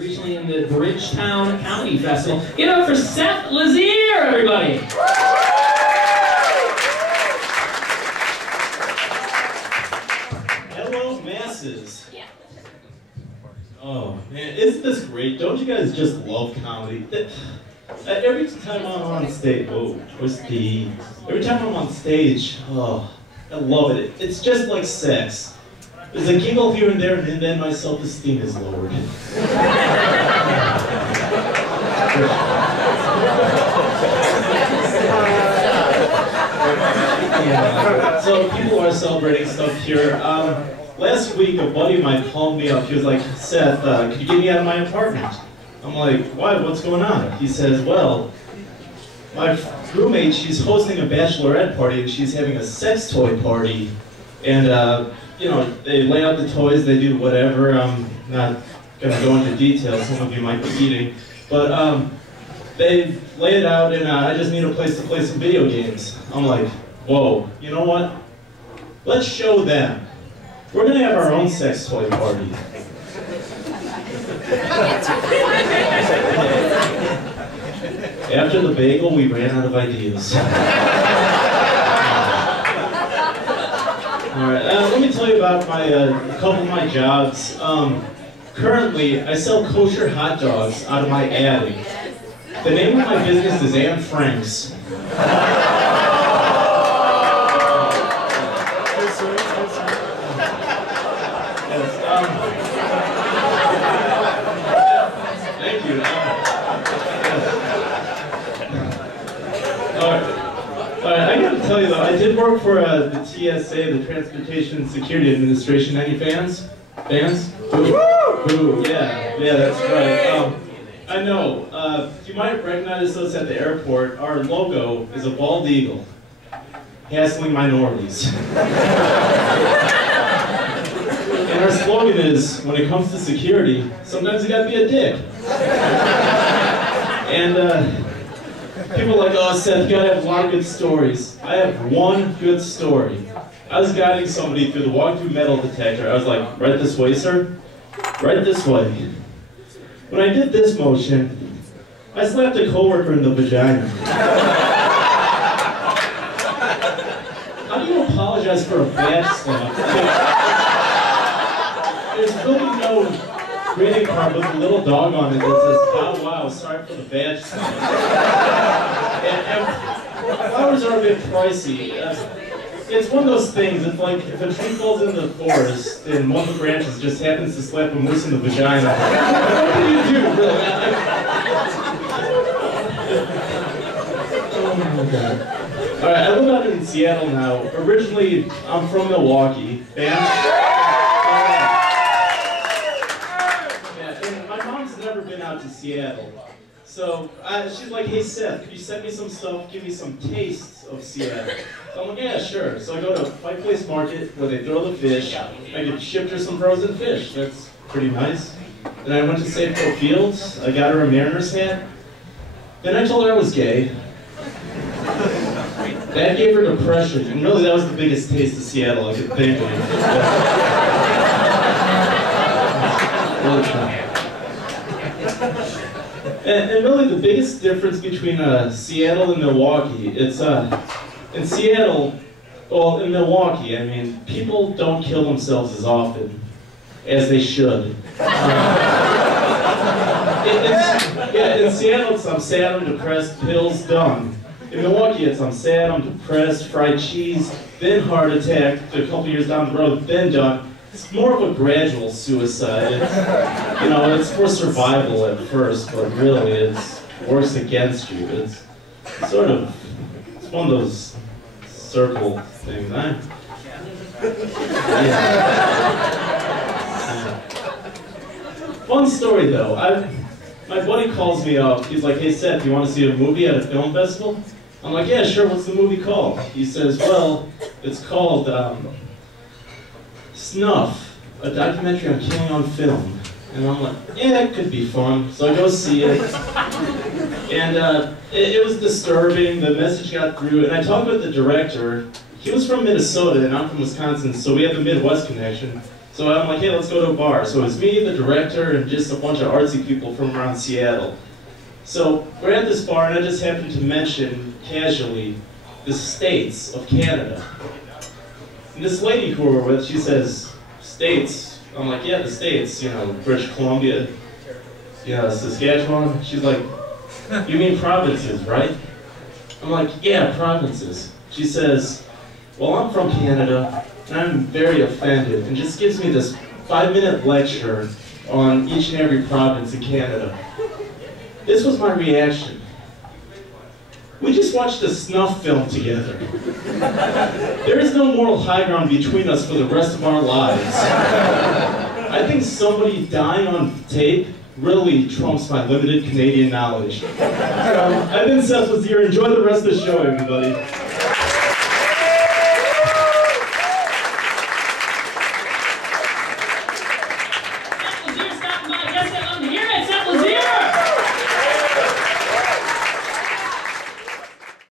recently in the Bridgetown Comedy Festival. Give it up for Seth Lazear, everybody! Hello, masses. Oh, man, isn't this great? Don't you guys just love comedy? Every time I'm on stage, every time I'm on stage, oh, I love it. It's just like sex. There's a giggle here and there, and then my self-esteem is lowered. So people are celebrating stuff here. Last week, a buddy of mine called me up. He was like, Seth, could you get me out of my apartment? I'm like, why? What's going on? He says, well, my roommate, she's hosting a bachelorette party, and she's having a sex toy party. And, you know, they lay out the toys, they do whatever. I'm not going to go into details. Some of you might be eating. But they lay it out, and I just need a place to play some video games. I'm like, whoa, you know what? Let's show them. We're going to have our own sex toy party. After the bagel, we ran out of ideas. Alright, let me tell you about my, a couple of my jobs. Currently, I sell kosher hot dogs out of my attic. The name of my business is Anne Frank's. Thank you. I gotta tell you though, I did work for the TSA, the Transportation Security Administration. Any fans? Fans? Boo. Boo. Yeah, that's right. I know. You might recognize us at the airport. Our logo is a bald eagle, hassling minorities. And our slogan is, when it comes to security, sometimes you gotta be a dick. And people are like, oh, Seth, you gotta have a lot of good stories. I have one good story. I was guiding somebody through the walk-through metal detector. I was like, right this way, sir? Right this way. When I did this motion, I slapped a coworker in the vagina. How do you apologize for a badge slap? There's really no greeting card with a little dog on it that says, oh wow, sorry for the badge slap. And flowers are a bit pricey. It's one of those things, it's like if a tree falls in the forest and one of the branches just happens to slap a moose in the vagina, what do you do, really? Oh my God. Alright, I live out in Seattle now. Originally, I'm from Milwaukee. And my mom's never been out to Seattle. So she's like, hey Seth, could you send me some stuff, give me some tastes of Seattle? So I'm like, yeah, sure. So I go to Pike Place Market where they throw the fish. I get shipped her some frozen fish. That's pretty nice. Then I went to Safeco Fields. I got her a Mariners hat. Then I told her I was gay. That gave her depression, and really that was the biggest taste of Seattle I could think of. And really the biggest difference between Seattle and Milwaukee, it's in Seattle, well in Milwaukee, I mean, people don't kill themselves as often as they should. In Seattle it's I'm sad, I'm depressed, pills, done. In Milwaukee it's I'm sad, I'm depressed, fried cheese, then heart attack, a couple years down the road, then done. It's more of a gradual suicide. It's, you know, it's for survival at first, but really it works against you. It's sort of, it's one of those circle things. Fun story though. My buddy calls me up. He's like, hey Seth, you want to see a movie at a film festival? I'm like, yeah, sure. What's the movie called? He says, well, it's called Snuff, a documentary on killing on film. And I'm like, yeah, it could be fun. So I go see it. And it was disturbing. The message got through. And I talked with the director. He was from Minnesota, and I'm from Wisconsin, so we have the Midwest connection. So I'm like, hey, let's go to a bar. So it's me, the director, and just a bunch of artsy people from around Seattle. So we're at this bar, and I just happened to mention, casually, the States of Canada. And this lady who we're with, she says, States? I'm like, yeah, the States, you know, British Columbia, yeah, Saskatchewan. She's like, you mean provinces, right? I'm like, yeah, provinces. She says, well, I'm from Canada, and I'm very offended, and just gives me this 5-minute lecture on each and every province in Canada. This was my reaction. We just watched a snuff film together. There is no moral high ground between us for the rest of our lives. I think somebody dying on tape really trumps my limited Canadian knowledge. I've been Seth Lazear. Enjoy the rest of the show, everybody.